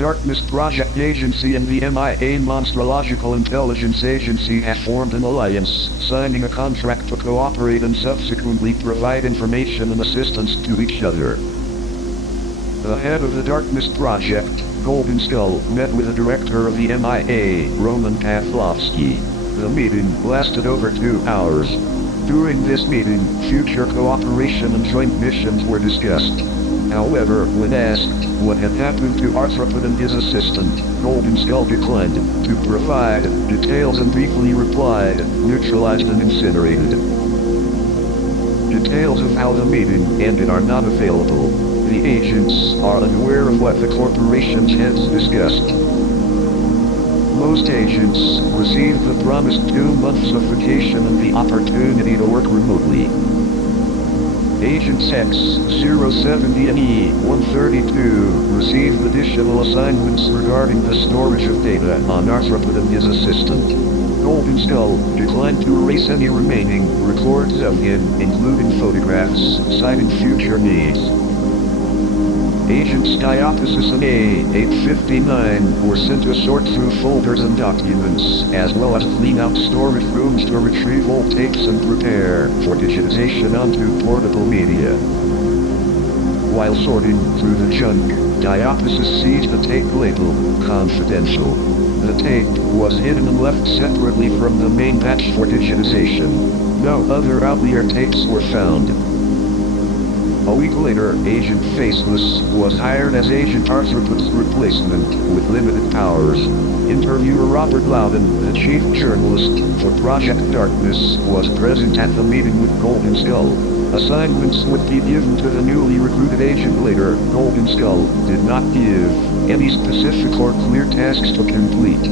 Darkness Project Agency and the MIA Monstrological Intelligence Agency have formed an alliance, signing a contract to cooperate and subsequently provide information and assistance to each other. The head of the Darkness Project, Golden Skull, met with the director of the MIA, Roman Pavlovsky. The meeting lasted over 2 hours. During this meeting, future cooperation and joint missions were discussed. However, when asked what had happened to Arthropod and his assistant, Golden Skull declined to provide details and briefly replied, neutralized and incinerated. Details of how the meeting ended are not available. The agents are unaware of what the corporation's heads discussed. Most agents received the promised 2 months of vacation and the opportunity to work remotely. Agents X-070 and E-132 received additional assignments regarding the storage of data on Arthropod and his assistant. Golden Skull declined to erase any remaining records of him, including photographs, citing future needs. Agents Diophysis and A-859 were sent to sort through folders and documents, as well as clean out storage rooms to retrieve old tapes and prepare for digitization onto portable media. While sorting through the junk, Diophysis seized the tape labeled Confidential. The tape was hidden and left separately from the main batch for digitization. No other outlier tapes were found. A week later, Agent Faceless was hired as Agent Arthropod's replacement, with limited powers. Interviewer Robert Loudon, the chief journalist for Project Darkness, was present at the meeting with Golden Skull. Assignments would be given to the newly recruited agent later. Golden Skull did not give any specific or clear tasks to complete.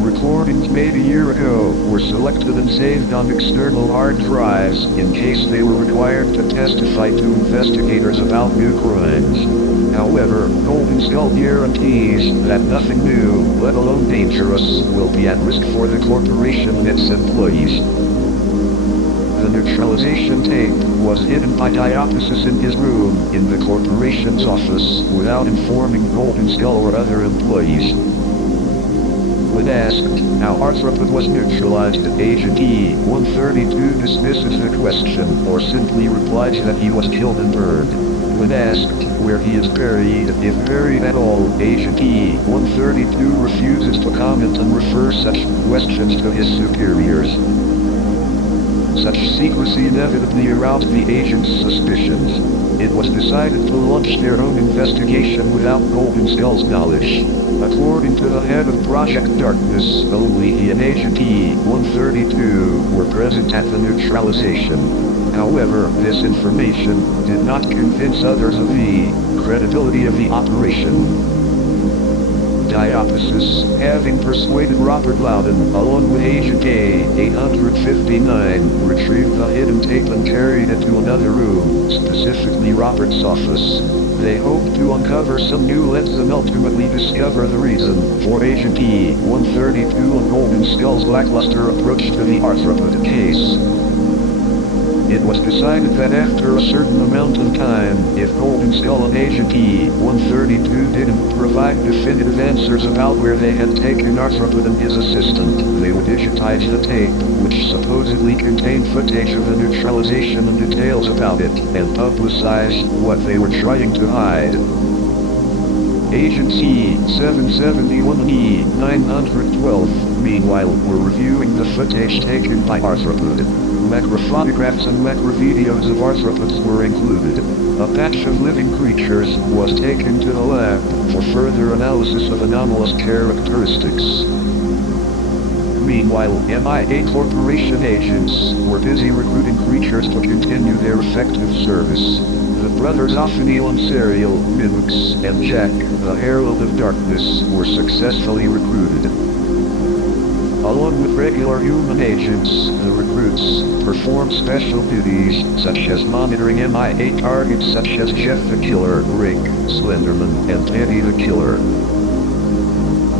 Recordings made a year ago were selected and saved on external hard drives in case they were required to testify to investigators about new crimes. However, Golden Skull guarantees that nothing new, let alone dangerous, will be at risk for the corporation and its employees. The neutralization tape was hidden by Diophysis in his room in the corporation's office without informing Golden Skull or other employees. When asked how Arthropod was neutralized, Agent E-132 dismisses the question or simply replies that he was killed and burned. When asked where he is buried, if buried at all, Agent E-132 refuses to comment and refers such questions to his superiors. Such secrecy inevitably aroused the agents' suspicions. It was decided to launch their own investigation without Golden Skull's knowledge. According to the head of Project Darkness, only he and Agent E-132 were present at the neutralization. However, this information did not convince others of the credibility of the operation. Diophysis, having persuaded Robert Loudon, along with Agent A-859, retrieved the hidden tape and carried it to another room, specifically Robert's office. They hoped to uncover some new leads and ultimately discover the reason for Agent E-132 and Golden Skull's lackluster approach to the Arthropod case. It was decided that after a certain amount of time, if Golden Skull and Agent E-132 didn't provide definitive answers about where they had taken Arthropod and his assistant, they would digitize the tape, which supposedly contained footage of the neutralization and details about it, and publicize what they were trying to hide. Agents E-771 and E-912, meanwhile, were reviewing the footage taken by Arthropod. Macrophotographs and macrovideos of arthropods were included. A batch of living creatures was taken to the lab for further analysis of anomalous characteristics. Meanwhile, MIA Corporation agents were busy recruiting creatures to continue their effective service. The brothers Ophaniel and Serial, Mimics, and Jack, the Herald of Darkness, were successfully recruited. Along with regular human agents, the recruits performed special duties, such as monitoring MIA targets such as Jeff the Killer, Rick, Slenderman, and Teddy the Killer.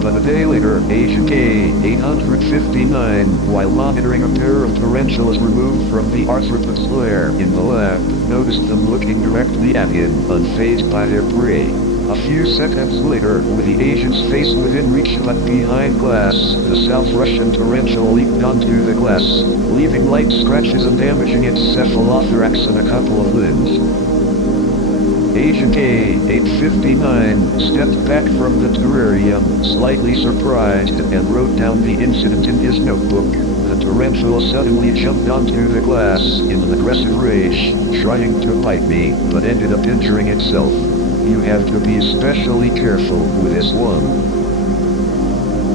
But a day later, Agent A-859, while monitoring a pair of tarantulas removed from the arthropod's lair in the lab, noticed them looking directly at him, unfazed by their prey. A few seconds later, with the agent's face within reach but behind glass, the South Russian tarantula leaped onto the glass, leaving light scratches and damaging its cephalothorax and a couple of limbs. Agent A, 859, stepped back from the terrarium, slightly surprised, and wrote down the incident in his notebook. The tarantula suddenly jumped onto the glass in an aggressive rage, trying to bite me, but ended up injuring itself. You have to be especially careful with this one.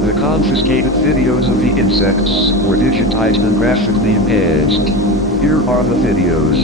The confiscated videos of the insects were digitized and graphically imaged. Here are the videos.